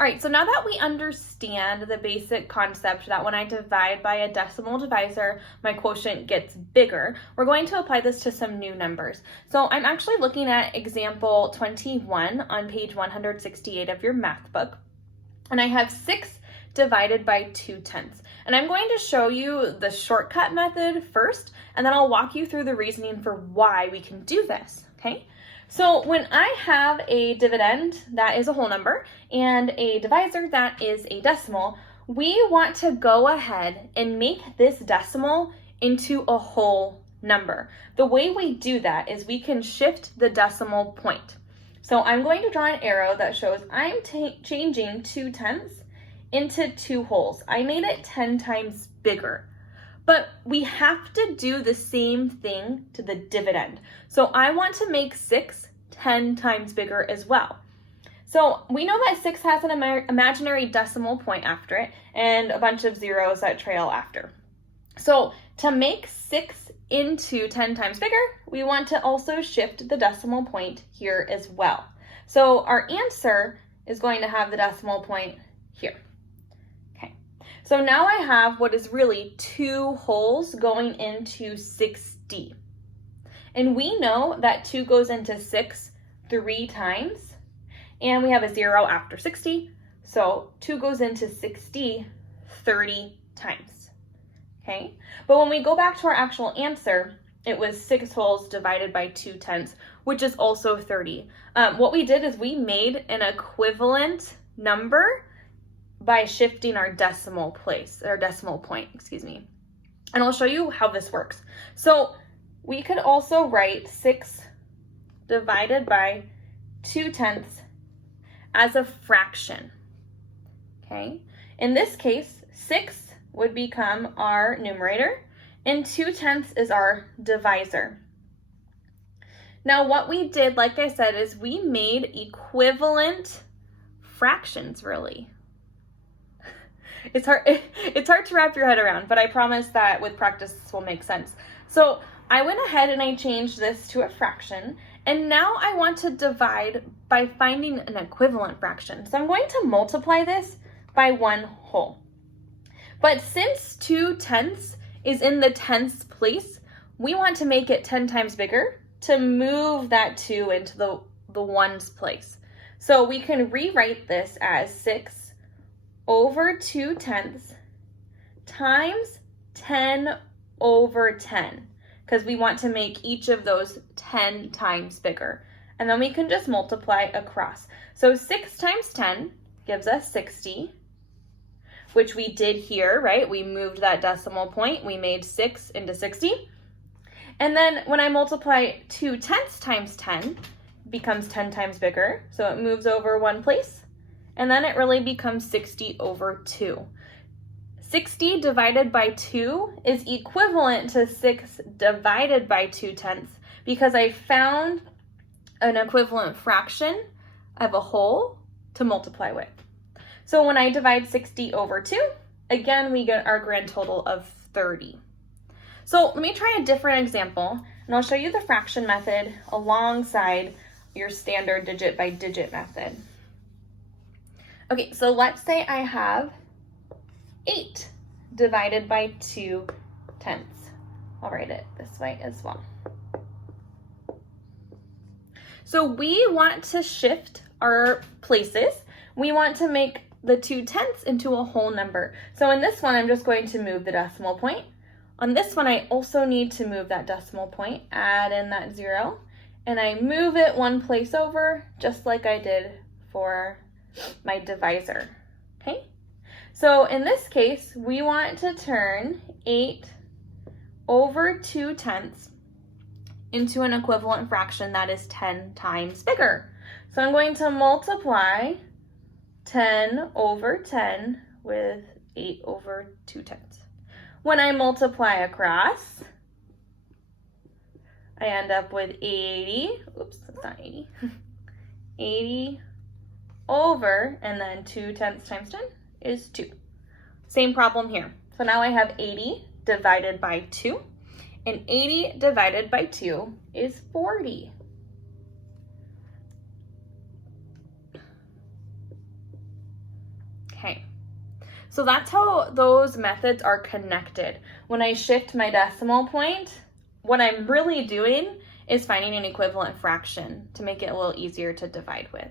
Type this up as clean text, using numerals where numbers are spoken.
All right, so now that we understand the basic concept that when I divide by a decimal divisor, my quotient gets bigger, we're going to apply this to some new numbers. So I'm actually looking at example 21 on page 168 of your math book, and I have 6 divided by 2/10. And I'm going to show you the shortcut method first, and then I'll walk you through the reasoning for why we can do this, okay? So when I have a dividend that is a whole number and a divisor that is a decimal, we want to go ahead and make this decimal into a whole number. The way we do that is we can shift the decimal point. So I'm going to draw an arrow that shows I'm changing 2/10 into 2 wholes. I made it 10 times bigger. But we have to do the same thing to the dividend. So I want to make 6 10 times bigger as well. So we know that 6 has an imaginary decimal point after it and a bunch of zeros that trail after. So to make 6 into 10 times bigger, we want to also shift the decimal point here as well. So our answer is going to have the decimal point here. So now I have what is really 2 wholes going into 60. And we know that 2 goes into 6 3 times, and we have a 0 after 60, so 2 goes into 60 30 times, okay? But when we go back to our actual answer, it was 6 wholes divided by 2/10, which is also 30. What we did is we made an equivalent number by shifting our decimal point, excuse me. And I'll show you how this works. So we could also write 6 divided by 2/10 as a fraction, okay? In this case, 6 would become our numerator and 2/10 is our divisor. Now what we did, like I said, is we made equivalent fractions, really. It's hard to wrap your head around, but I promise that with practice this will make sense. So I went ahead and I changed this to a fraction, and now I want to divide by finding an equivalent fraction. So I'm going to multiply this by 1 whole. But since 2/10 is in the tenths place, we want to make it 10 times bigger to move that 2 into the ones place. So we can rewrite this as 6 over 2/10 times 10 over 10, because we want to make each of those 10 times bigger. And then we can just multiply across. So 6 times 10 gives us 60, which we did here, right? We moved that decimal point. We made 6 into 60. And then when I multiply 2/10 times 10, it becomes 10 times bigger. So it moves over one place. And then it really becomes 60 over 2. 60 divided by 2 is equivalent to 6 divided by 2/10 because I found an equivalent fraction of a whole to multiply with. So when I divide 60 over 2, again, we get our grand total of 30. So let me try a different example, and I'll show you the fraction method alongside your standard digit by digit method. Okay, so let's say I have 8 divided by 2/10. I'll write it this way as well. So we want to shift our places. We want to make the 2/10 into a whole number. So in this one, I'm just going to move the decimal point. On this one, I also need to move that decimal point, add in that 0, and I move it one place over, just like I did for my divisor, okay? So in this case, we want to turn 8 over 2/10 into an equivalent fraction that is 10 times bigger. So I'm going to multiply 10 over 10 with 8 over 2/10. When I multiply across, I end up with 80, oops, that's not 80, 80 over, and then 2/10 times 10 is 2. Same problem here. So now I have 80 divided by 2, and 80 divided by 2 is 40. Okay, so that's how those methods are connected. When I shift my decimal point, what I'm really doing is finding an equivalent fraction to make it a little easier to divide with.